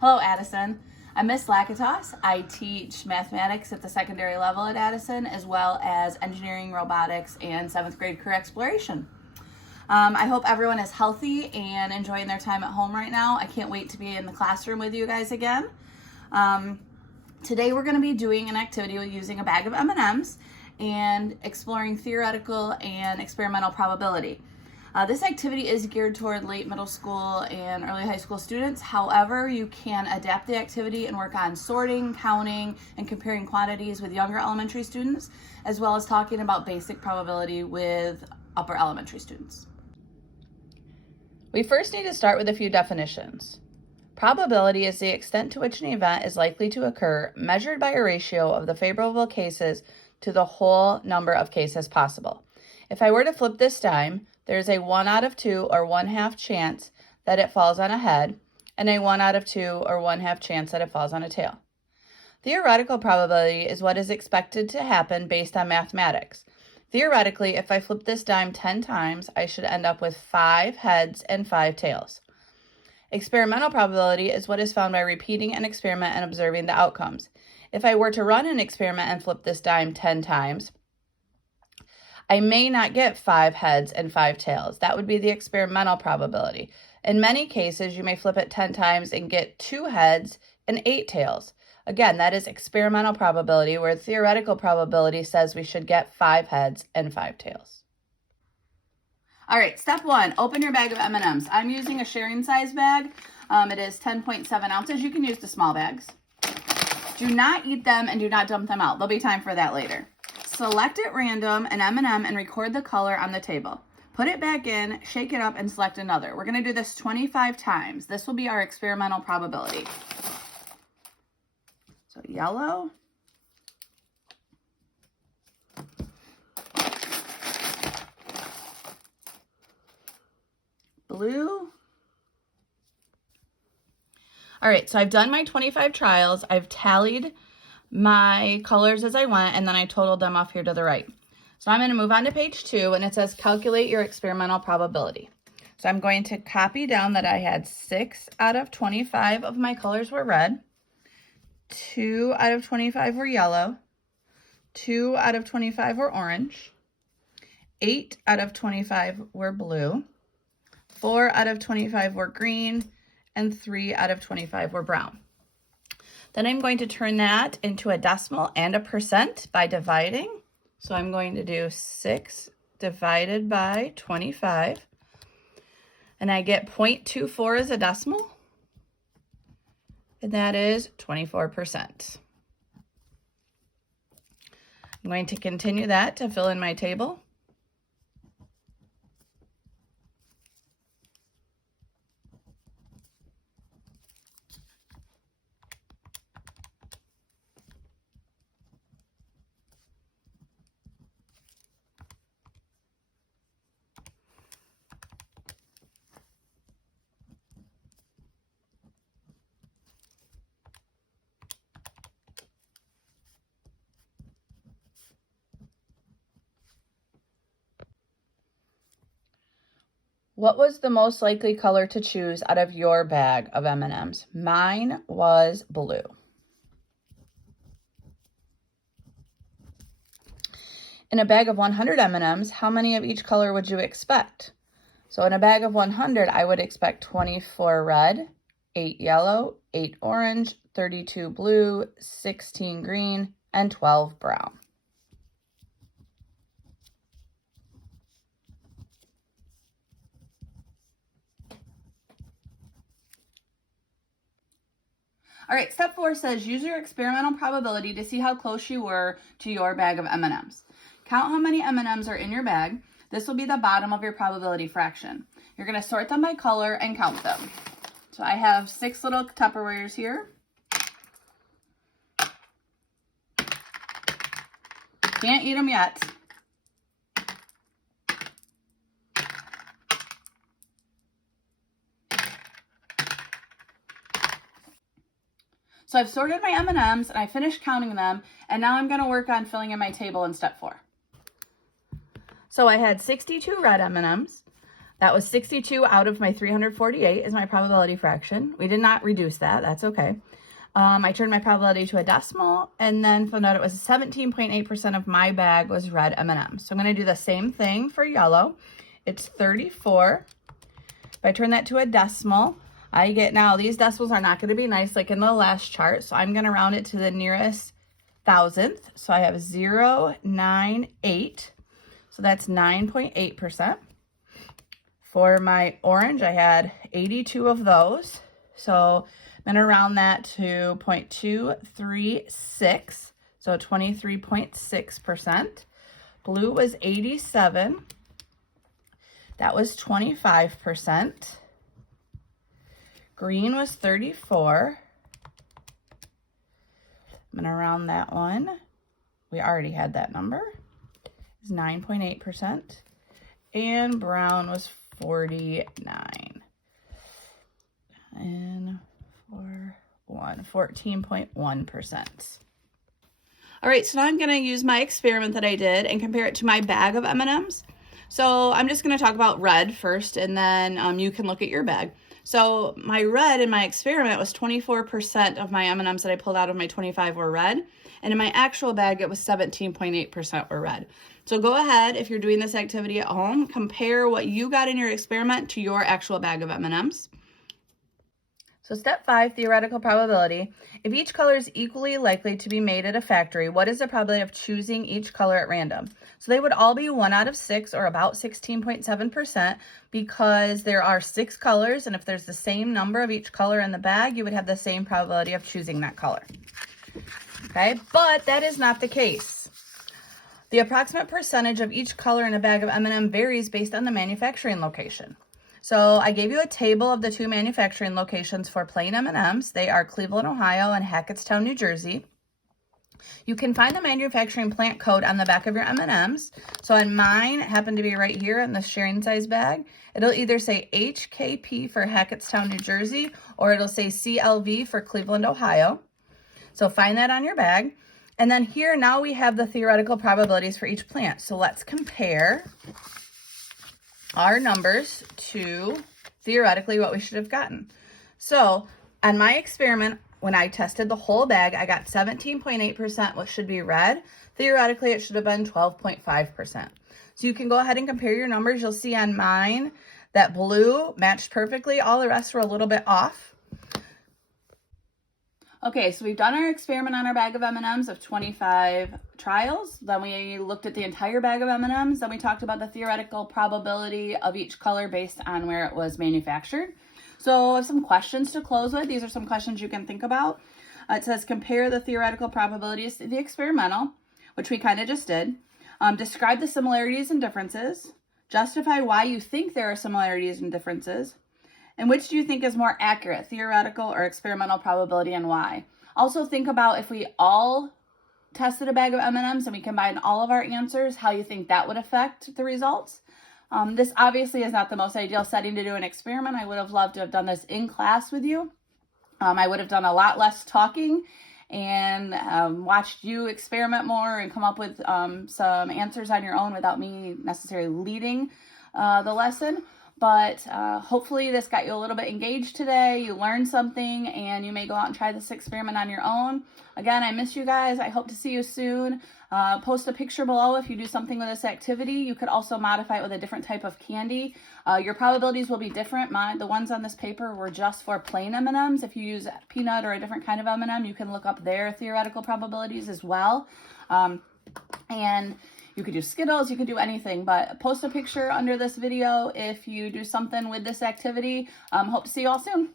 Hello, Addison. I'm Miss Lakatos. I teach mathematics at the secondary level at Addison, as well as engineering, robotics, and 7th grade career exploration. I hope everyone is healthy and enjoying their time at home right now. I can't wait to be in the classroom with you guys again. Today we're going to be doing an activity with using a bag of M&Ms and exploring theoretical and experimental probability. This activity is geared toward late middle school and early high school students. However, you can adapt the activity and work on sorting, counting, and comparing quantities with younger elementary students, as well as talking about basic probability with upper elementary students. We first need to start with a few definitions. Probability is the extent to which an event is likely to occur, measured by a ratio of the favorable cases to the whole number of cases possible. If I were to flip this dime, there's a 1 out of 2 or 1/2 chance that it falls on a head, and a 1 out of 2 or 1/2 chance that it falls on a tail. Theoretical probability is what is expected to happen based on mathematics. Theoretically, if I flip this dime 10 times, I should end up with 5 heads and 5 tails. Experimental probability is what is found by repeating an experiment and observing the outcomes. If I were to run an experiment and flip this dime 10 times, I may not get 5 heads and 5 tails. That would be the experimental probability. In many cases, you may flip it 10 times and get 2 heads and 8 tails. Again, that is experimental probability, where theoretical probability says we should get 5 heads and 5 tails. All right, step 1, open your bag of M&Ms. I'm using a sharing size bag. It is 10.7 ounces. You can use the small bags. Do not eat them and do not dump them out. There'll be time for that later. Select at random an M&M and record the color on the table. Put it back in, shake it up, and select another. We're going to do this 25 times. This will be our experimental probability. So yellow, blue. All right, so I've done my 25 trials. I've tallied my colors as I went, and then I totaled them off here to the right. So I'm going to move on to page 2, and it says calculate your experimental probability. So I'm going to copy down that I had 6 out of 25 of my colors were red, 2 out of 25 were yellow, 2 out of 25 were orange, 8 out of 25 were blue, 4 out of 25 were green, and 3 out of 25 were brown. Then I'm going to turn that into a decimal and a percent by dividing. So I'm going to do 6 divided by 25. And I get 0.24 as a decimal. And that is 24%. I'm going to continue that to fill in my table. What was the most likely color to choose out of your bag of M&Ms? Mine was blue. In a bag of 100 M&Ms, how many of each color would you expect? So in a bag of 100, I would expect 24 red, 8 yellow, 8 orange, 32 blue, 16 green, and 12 brown. All right, step 4 says use your experimental probability to see how close you were to your bag of M&Ms. Count how many M&Ms are in your bag. This will be the bottom of your probability fraction. You're going to sort them by color and count them. So I have 6 little Tupperwares here. Can't eat them yet. So I've sorted my M&Ms and I finished counting them, and now I'm going to work on filling in my table in step 4. So I had 62 red M&Ms, That was 62 out of my 348 is my probability fraction. We did not reduce that. That's okay. I turned my probability to a decimal and then found out it was 17.8% of my bag was red M&Ms. So I'm going to do the same thing for yellow. It's 34. If I turn that to a decimal, I get, now these decimals are not going to be nice like in the last chart, so I'm going to round it to the nearest thousandth. So I have 0.98. So that's 9.8%. For my orange, I had 82 of those. So I'm going to round that to 0.236, so 23.6%. Blue was 87. That was 25%. Green was 34. I'm going to round that one. We already had that number. It's 9.8%. And brown was 49. And 14.1%. All right, so now I'm going to use my experiment that I did and compare it to my bag of M&Ms. So I'm just going to talk about red first, and then you can look at your bag. So my red in my experiment was 24% of my M&Ms that I pulled out of my 25 were red. And in my actual bag, it was 17.8% were red. So go ahead, if you're doing this activity at home, compare what you got in your experiment to your actual bag of M&Ms. So step 5, theoretical probability. If each color is equally likely to be made at a factory, what is the probability of choosing each color at random? So they would all be 1 out of 6, or about 16.7%, because there are 6 colors, and if there's the same number of each color in the bag, you would have the same probability of choosing that color. Okay, but that is not the case. The approximate percentage of each color in a bag of M&M varies based on the manufacturing location. So I gave you a table of the 2 manufacturing locations for plain M&Ms. They are Cleveland, Ohio and Hackettstown, New Jersey. You can find the manufacturing plant code on the back of your M&Ms. So on mine, it happened to be right here in the sharing size bag. It'll either say HKP for Hackettstown, New Jersey, or it'll say CLV for Cleveland, Ohio. So find that on your bag. And then here, now we have the theoretical probabilities for each plant. So let's compare our numbers to theoretically what we should have gotten. So on my experiment, when I tested the whole bag, I got 17.8%, which should be red. Theoretically, it should have been 12.5%. So you can go ahead and compare your numbers. You'll see on mine that blue matched perfectly. All the rest were a little bit off. Okay, so we've done our experiment on our bag of M&Ms of 25 trials. Then we looked at the entire bag of M&Ms. Then we talked about the theoretical probability of each color based on where it was manufactured. So I have some questions to close with. These are some questions you can think about. It says compare the theoretical probabilities to the experimental, which we kind of just did. Describe the similarities and differences. Justify why you think there are similarities and differences. And which do you think is more accurate, theoretical or experimental probability, and why? Also think about if we all tested a bag of M&Ms and we combined all of our answers, how you think that would affect the results. This obviously is not the most ideal setting to do an experiment. I would have loved to have done this in class with you. I would have done a lot less talking and watched you experiment more and come up with some answers on your own without me necessarily leading the lesson. But hopefully this got you a little bit engaged today. You learned something, and you may go out and try this experiment on your own. Again, I miss you guys. I hope to see you soon. Post a picture below if you do something with this activity. You could also modify it with a different type of candy. Your probabilities will be different. The ones on this paper were just for plain M&Ms. If you use peanut or a different kind of M&M, you can look up their theoretical probabilities as well. And you could do Skittles, you could do anything, but post a picture under this video if you do something with this activity. Hope to see you all soon.